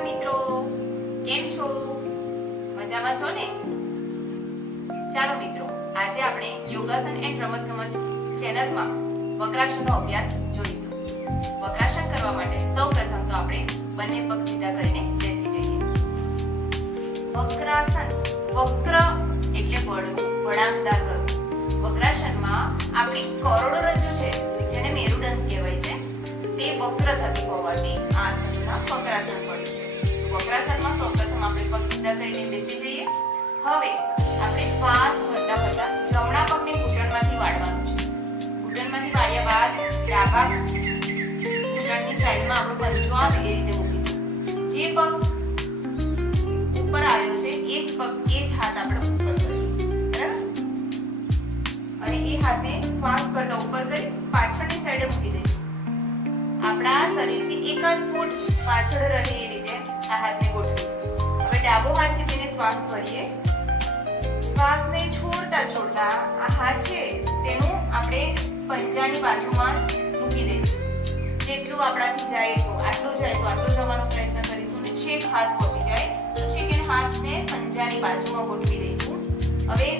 નમસ્કાર મિત્રો. કેમ છો? મજામાં છો ને? ચાલો મિત્રો, આજે આપણે યોગાસન એન્ડ રમતગમત ચેનલમાં વક્રાસનનો અભ્યાસ જોઈશું. વક્રાસન કરવા માટે સૌપ્રથમ તો આપણે બંને પગ સીધા કરીને બેસી જઈએ. વક્રાસન, વક્ર એટલે વળવું વળાંકદાર કરવું વક્રાસનમાં આપણી કરોડરજ્જુ છે, જેને મેરુદંડ કહેવાય છે. તે વક્ર થતી હોવાથી આસનના વક્રાસન પડ્યું છે. પગ સીધા કરીને બેસી જઈએ. હવે આપણે શ્વાસ ભરતા ભરતા જમણા પગને ઘૂંટણમાંથી વાળવાનું છે. ઘૂંટણમાંથી વાળ્યા બાદ ડાબા ઘૂંટણની સાઈડમાં આપણો પંજો આવે એ રીતે મૂકીશું. જે પગ ઉપર આવ્યો છે, એ જ પગ, એ જ હાથ આપણે ઉપર કરીશું. બરાબર? અને એ હાથને શ્વાસ કરતા ઉપર કરી પાછળની સાઈડે મૂકી દઈશું આપણા શરીરથી એક જ ફૂટ પાછળ રહે એ રીતે આ હાથને ગોઠવીશું. ડાબો હાથ તેને શ્વાસ ભરીએ શ્વાસને છોડતા છોડતા આ હાથ છે તેનું આપણે પંજાની બાજુમાં મૂકી દઈશું. જેટલું આપણાથી જાય એટલું, આટલું જાય તો આટલું જવાનો પ્રયત્ન કરીશું ને છેક હાથ પહોંચી જાય તો છેક હાથને પંજાની બાજુમાં ગોઠવી દઈશું. હવે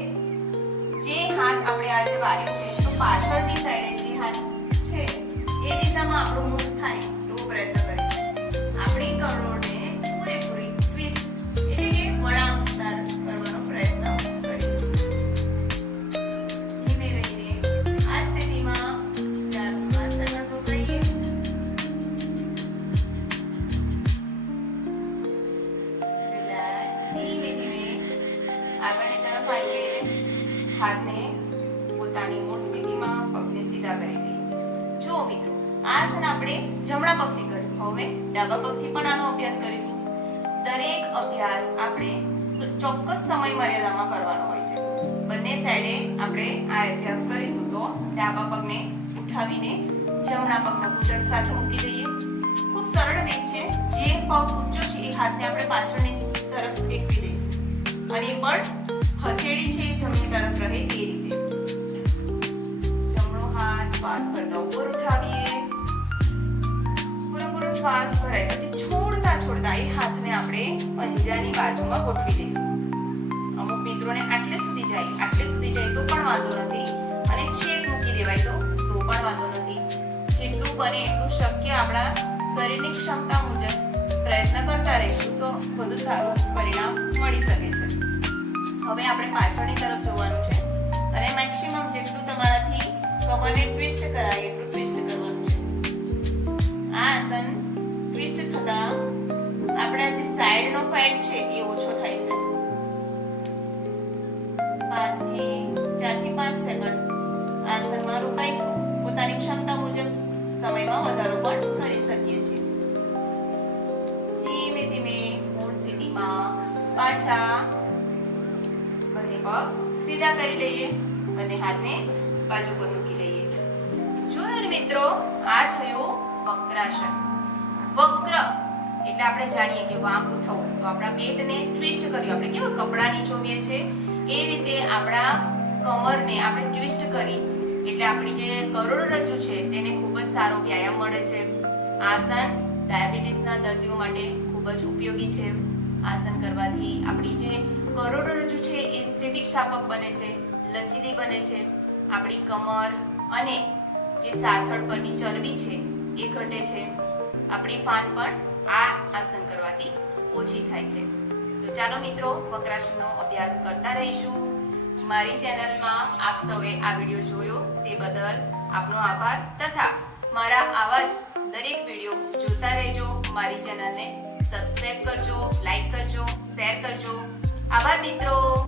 પોતાની મૂળ સ્થિતિમાં પગને સીધા કરી લઈએ જુઓ મિત્રો, આ આસન આપણે જમણા પગથી કર્યું. હવે ડાબા પગથી પણ આનો અભ્યાસ કરીશું. દરેક અભ્યાસ આપણે ચોક્કસ સમય મર્યાદામાં કરવાનો હોય છે. બંને સાઈડે આપણે આ અભ્યાસ કરીશું તો ડાબા પગને ઉઠાવીને જમણા પગના ઘૂંટણ સાથે મૂકી દઈએ. ખૂબ સરળ રીત છે. જે પગ ઊંચો છે એ હાથને આપણે પાછળની તરફ ટેકવી દઈશું. અને પણ હથેળી છે જમણી તરફ રહે એ રીતે. શ્વાસ ભરતા ઉપર ઉઠાવીએ પૂરેપૂરો શ્વાસ ભરાય. પછી છોડતા છોડતા એ હાથને આપણે પંજાની બાજુમાં ગોઠવી દઈશું. અમુક મિત્રોને આટલે સુધી જાય, આટલે સુધી જાય તો પણ વાંધો નથી. અને છેક મૂકી દેવાય તો તો પણ વાંધો નથી. જેટલું બને એટલું શક્ય આપણા શરીરની ક્ષમતા મુજબ પ્રયત્ન કરતા રહીશું તો વધુ સારું પરિણામ મળી શકે છે. હવે આપણે પાછળની તરફ જોવાનું છે. અને મેક્સિમમ જેટલું તમારાથી કમરને ટ્વિસ્ટ કરાય એટલું ટ્વિસ્ટ કરવાનું છે. આ આસન ટ્વિસ્ટ થતા આપણા જે સાઈડનો ફેટ છે એ ઓછો થાય છે. પાંચથી, ચારથી પાંચ સેકન્ડ આસનમાં રોકાઈશું. પોતાની ક્ષમતા મુજબ સમયમાં વધારો પણ કરી શકીએ છીએ. ધીમે ધીમે મૂળ સ્થિતિમાં પાછા બંને પગ સીધા કરી લઈએ. બંને હાથને બાજુ પર મૂકી દઈએ. જોયું ને મિત્રો, આ થયું વક્રાસન. વક્ર એટલે આપણે જાણીએ કે વાંકું થવું. તો આપણા પેટને ટ્વિસ્ટ કર્યું. આપણે કેવા કપડાની જોવીએ છે? એ રીતે આપણા કમરને આપણે ટ્વિસ્ટ કરી. એટલે આપણી જે કરોડરજ્જુ છે, તેને ખૂબ જ સારો વ્યાયામ મળે છે. આસન ડાયાબિટીસના દર્દીઓ માટે ખૂબ જ ઉપયોગી છે. આસન કરવાથી આપણી જે કરોડરજ્જુ છે, એ સ્થિતિસ્થાપક બને છે, લચીલી બને છે. આપણી કમર અને જે સાથળ પરની ચરબી છે, એ ઘટે છે. આપણી ફાન પણ આ આસન કરવાથી ઓછી થાય છે. તો ચાલો મિત્રો વક્રાસનનો અભ્યાસ કરતા રહીશું. મારી ચેનલમાં આપ સૌએ આ વીડિયો જોયો, તે બદલ આપનો આભાર તથા મારા આવા જ દરેક વીડિયો જોતા રહેજો. મારી ચેનલને સબસ્ક્રાઇબ કરજો લાઈક કરજો, શેર કરજો. આભાર મિત્રો.